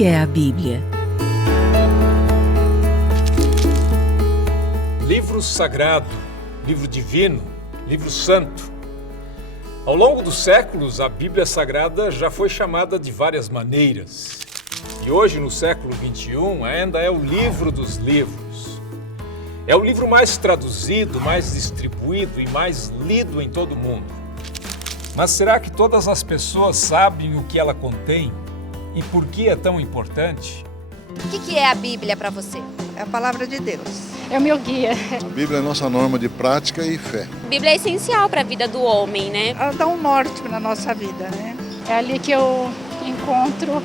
que é a Bíblia? Livro sagrado, livro divino, livro santo. Ao longo dos séculos, a Bíblia Sagrada já foi chamada de várias maneiras. E hoje, no século XXI, ainda é o livro dos livros. É o livro mais traduzido, mais distribuído e mais lido em todo o mundo. Mas será que todas as pessoas sabem o que ela contém e por que é tão importante? O que é a Bíblia para você? É a palavra de Deus. É o meu guia. A Bíblia é a nossa norma de prática e fé. A Bíblia é essencial para a vida do homem, né? Ela dá um norte na nossa vida, né? É ali que eu encontro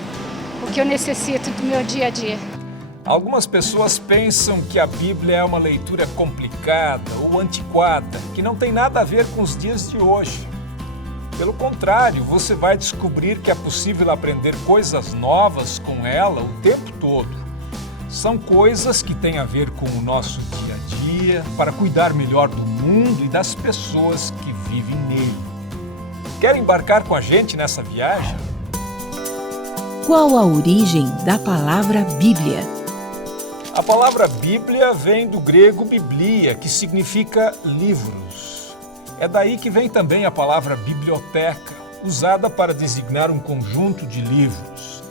o que eu necessito do meu dia a dia. Algumas pessoas pensam que a Bíblia é uma leitura complicada ou antiquada, que não tem nada a ver com os dias de hoje. Pelo contrário, você vai descobrir que é possível aprender coisas novas com ela o tempo todo. São coisas que têm a ver com o nosso dia a dia, para cuidar melhor do mundo e das pessoas que vivem nele. Quer embarcar com a gente nessa viagem? Qual a origem da palavra Bíblia? A palavra Bíblia vem do grego biblia, que significa livros. É daí que vem também a palavra biblioteca, usada para designar um conjunto de livros.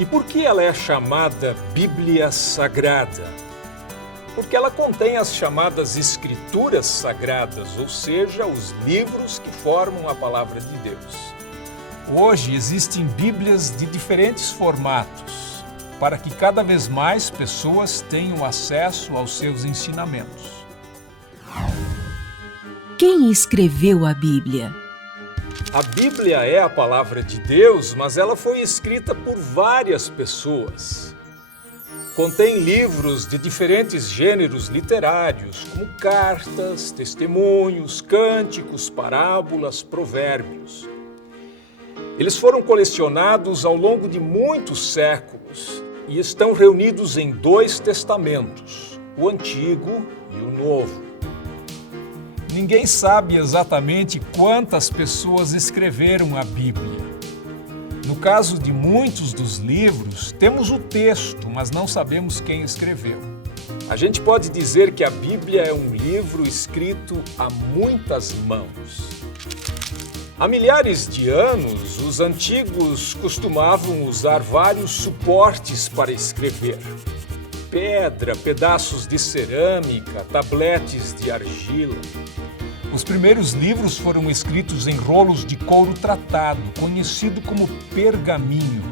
E por que ela é chamada Bíblia Sagrada? Porque ela contém as chamadas Escrituras Sagradas, ou seja, os livros que formam a palavra de Deus. Hoje existem Bíblias de diferentes formatos, para que cada vez mais pessoas tenham acesso aos seus ensinamentos. Quem escreveu a Bíblia? A Bíblia é a palavra de Deus, mas ela foi escrita por várias pessoas. Contém livros de diferentes gêneros literários, como cartas, testemunhos, cânticos, parábolas, provérbios. Eles foram colecionados ao longo de muitos séculos e estão reunidos em 2 testamentos, o Antigo e o Novo. Ninguém sabe exatamente quantas pessoas escreveram a Bíblia. No caso de muitos dos livros, temos o texto, mas não sabemos quem escreveu. A gente pode dizer que a Bíblia é um livro escrito a muitas mãos. Há milhares de anos, os antigos costumavam usar vários suportes para escrever. Pedra, pedaços de cerâmica, tabletes de argila. Os primeiros livros foram escritos em rolos de couro tratado, conhecido como pergaminho,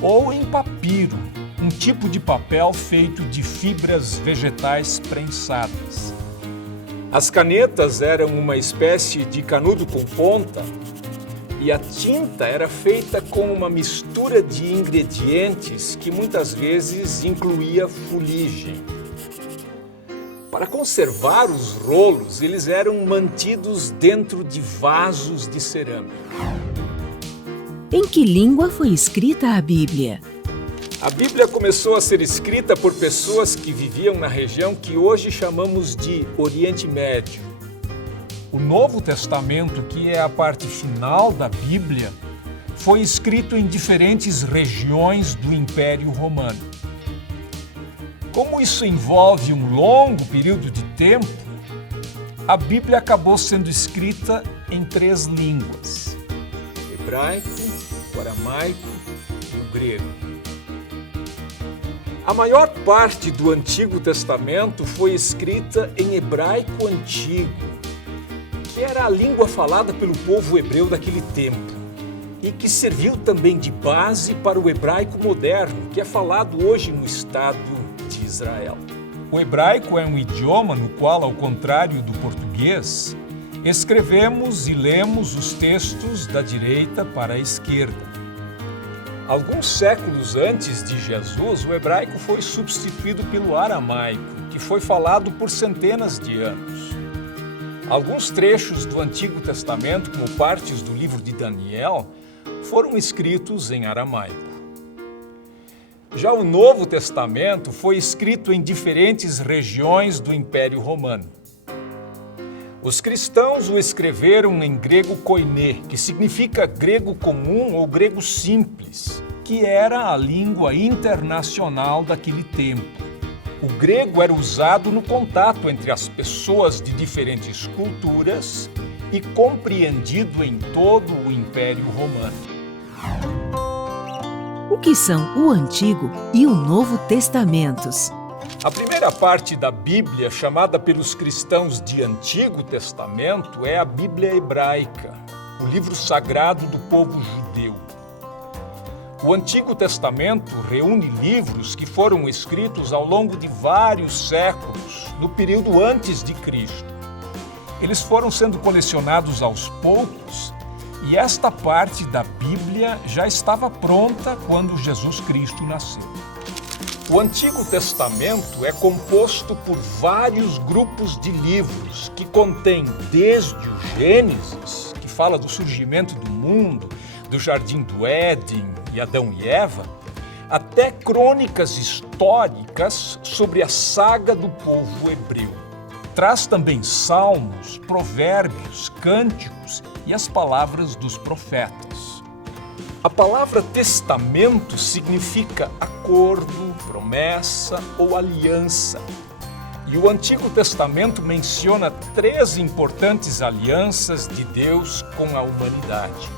ou em papiro, um tipo de papel feito de fibras vegetais prensadas. As canetas eram uma espécie de canudo com ponta e a tinta era feita com uma mistura de ingredientes que muitas vezes incluía fuligem. Para conservar os rolos, eles eram mantidos dentro de vasos de cerâmica. Em que língua foi escrita a Bíblia? A Bíblia começou a ser escrita por pessoas que viviam na região que hoje chamamos de Oriente Médio. O Novo Testamento, que é a parte final da Bíblia, foi escrito em diferentes regiões do Império Romano. Como isso envolve um longo período de tempo, a Bíblia acabou sendo escrita em 3 línguas: hebraico, o aramaico e o grego. A maior parte do Antigo Testamento foi escrita em hebraico antigo, que era a língua falada pelo povo hebreu daquele tempo, e que serviu também de base para o hebraico moderno, que é falado hoje no Estado de Israel. O hebraico é um idioma no qual, ao contrário do português, escrevemos e lemos os textos da direita para a esquerda. Alguns séculos antes de Jesus, o hebraico foi substituído pelo aramaico, que foi falado por centenas de anos. Alguns trechos do Antigo Testamento, como partes do livro de Daniel, foram escritos em aramaico. Já o Novo Testamento foi escrito em diferentes regiões do Império Romano. Os cristãos o escreveram em grego koiné, que significa grego comum ou grego simples, que era a língua internacional daquele tempo. O grego era usado no contato entre as pessoas de diferentes culturas e compreendido em todo o Império Romano. O que são o Antigo e o Novo Testamentos? A primeira parte da Bíblia, chamada pelos cristãos de Antigo Testamento, é a Bíblia hebraica, o livro sagrado do povo judeu. O Antigo Testamento reúne livros que foram escritos ao longo de vários séculos, no período antes de Cristo. Eles foram sendo colecionados aos poucos e esta parte da Bíblia já estava pronta quando Jesus Cristo nasceu. O Antigo Testamento é composto por vários grupos de livros que contêm desde o Gênesis, que fala do surgimento do mundo, do Jardim do Éden e Adão e Eva, até crônicas históricas sobre a saga do povo hebreu. Traz também salmos, provérbios, cânticos e as palavras dos profetas. A palavra testamento significa acordo, promessa ou aliança. E o Antigo Testamento menciona 3 importantes alianças de Deus com a humanidade.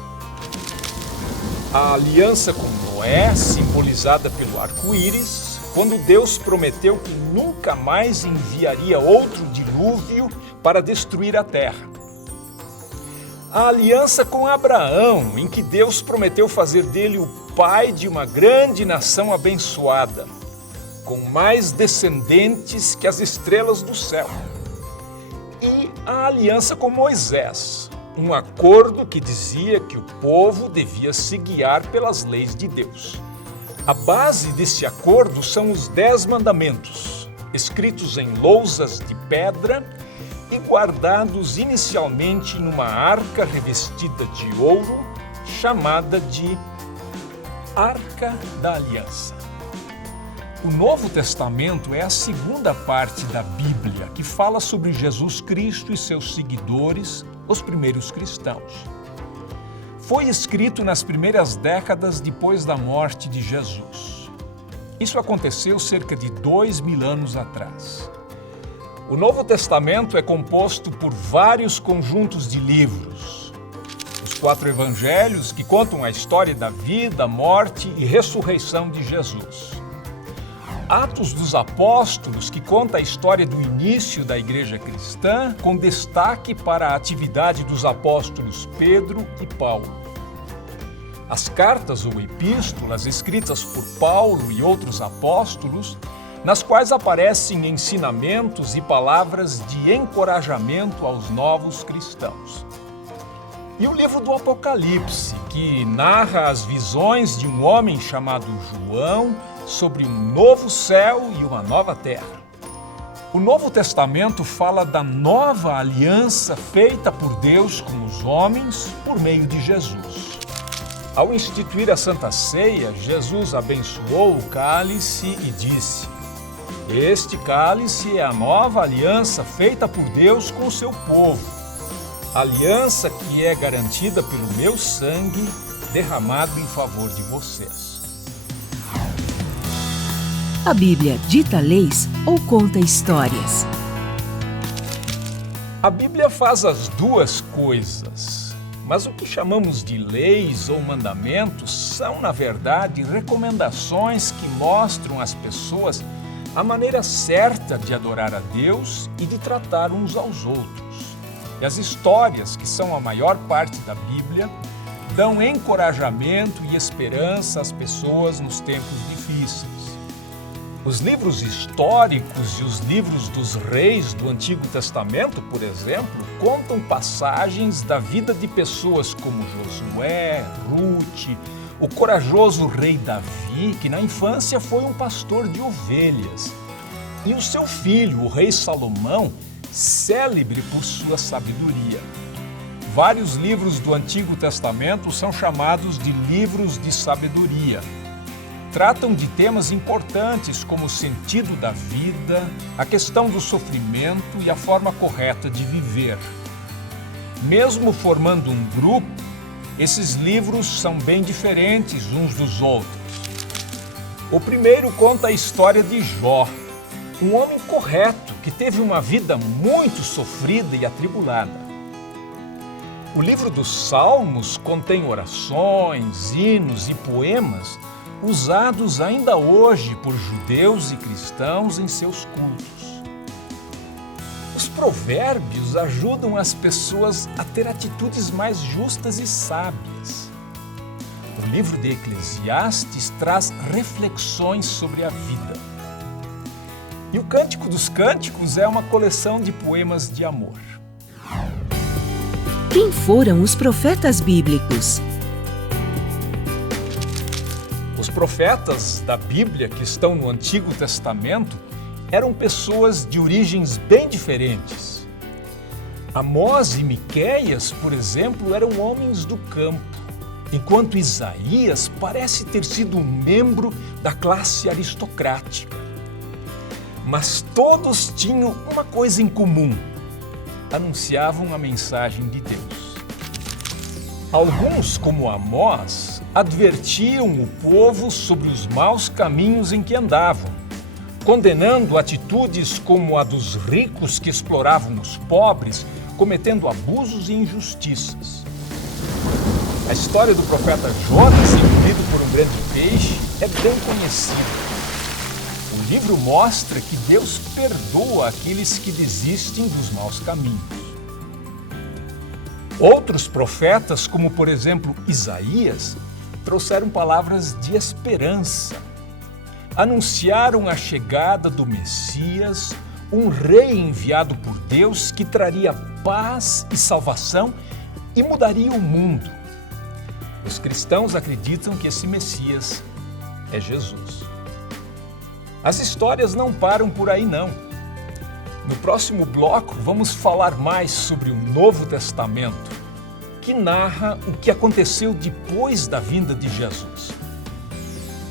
A aliança com Noé, simbolizada pelo arco-íris, quando Deus prometeu que nunca mais enviaria outro dilúvio para destruir a terra. A aliança com Abraão, em que Deus prometeu fazer dele o pai de uma grande nação abençoada, com mais descendentes que as estrelas do céu. E a aliança com Moisés, um acordo que dizia que o povo devia se guiar pelas leis de Deus. A base desse acordo são os 10 mandamentos, escritos em lousas de pedra e guardados inicialmente numa arca revestida de ouro, chamada de Arca da Aliança. O Novo Testamento é a segunda parte da Bíblia, que fala sobre Jesus Cristo e seus seguidores, os primeiros cristãos. Foi escrito nas primeiras décadas depois da morte de Jesus. Isso aconteceu cerca de 2000 anos atrás. O Novo Testamento é composto por vários conjuntos de livros. Os 4 evangelhos, que contam a história da vida, morte e ressurreição de Jesus. Atos dos Apóstolos, que conta a história do início da igreja cristã, com destaque para a atividade dos apóstolos Pedro e Paulo. As cartas ou epístolas escritas por Paulo e outros apóstolos, nas quais aparecem ensinamentos e palavras de encorajamento aos novos cristãos. E o livro do Apocalipse, que narra as visões de um homem chamado João sobre um novo céu e uma nova terra. O Novo Testamento fala da nova aliança feita por Deus com os homens por meio de Jesus. Ao instituir a Santa Ceia, Jesus abençoou o cálice e disse: "Este cálice é a nova aliança feita por Deus com o seu povo, aliança que é garantida pelo meu sangue derramado em favor de vocês." A Bíblia dita leis ou conta histórias? A Bíblia faz as duas coisas, mas o que chamamos de leis ou mandamentos são, na verdade, recomendações que mostram às pessoas a maneira certa de adorar a Deus e de tratar uns aos outros. E as histórias, que são a maior parte da Bíblia, dão encorajamento e esperança às pessoas nos tempos difíceis. Os livros históricos e os livros dos reis do Antigo Testamento, por exemplo, contam passagens da vida de pessoas como Josué, Ruth, o corajoso rei Davi, que na infância foi um pastor de ovelhas, e o seu filho, o rei Salomão, célebre por sua sabedoria. Vários livros do Antigo Testamento são chamados de livros de sabedoria. Tratam de temas importantes como o sentido da vida, a questão do sofrimento e a forma correta de viver. Mesmo formando um grupo, Esses livros são bem diferentes uns dos outros. O primeiro conta a história de Jó, um homem correto que teve uma vida muito sofrida e atribulada. O livro dos Salmos contém orações, hinos e poemas usados ainda hoje por judeus e cristãos em seus cultos. Os provérbios ajudam as pessoas a ter atitudes mais justas e sábias. O livro de Eclesiastes traz reflexões sobre a vida. E o Cântico dos Cânticos é uma coleção de poemas de amor. Quem foram os profetas bíblicos? Os profetas da Bíblia que estão no Antigo Testamento eram pessoas de origens bem diferentes. Amós e Miqueias, por exemplo, eram homens do campo, enquanto Isaías parece ter sido um membro da classe aristocrática. Mas todos tinham uma coisa em comum: anunciavam a mensagem de Deus. Alguns, como Amós, advertiam o povo sobre os maus caminhos em que andavam, condenando atitudes como a dos ricos que exploravam os pobres, cometendo abusos e injustiças. A história do profeta Jonas, engolido por um grande peixe, é bem conhecida. O livro mostra que Deus perdoa aqueles que desistem dos maus caminhos. Outros profetas, como por exemplo Isaías, trouxeram palavras de esperança. Anunciaram a chegada do Messias, um rei enviado por Deus que traria paz e salvação e mudaria o mundo. Os cristãos acreditam que esse Messias é Jesus. As histórias não param por aí, não. No próximo bloco, vamos falar mais sobre o Novo Testamento, que narra o que aconteceu depois da vinda de Jesus.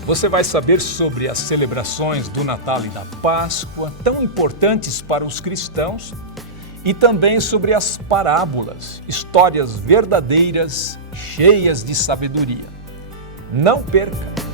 Você vai saber sobre as celebrações do Natal e da Páscoa, tão importantes para os cristãos, e também sobre as parábolas, histórias verdadeiras, cheias de sabedoria. Não perca!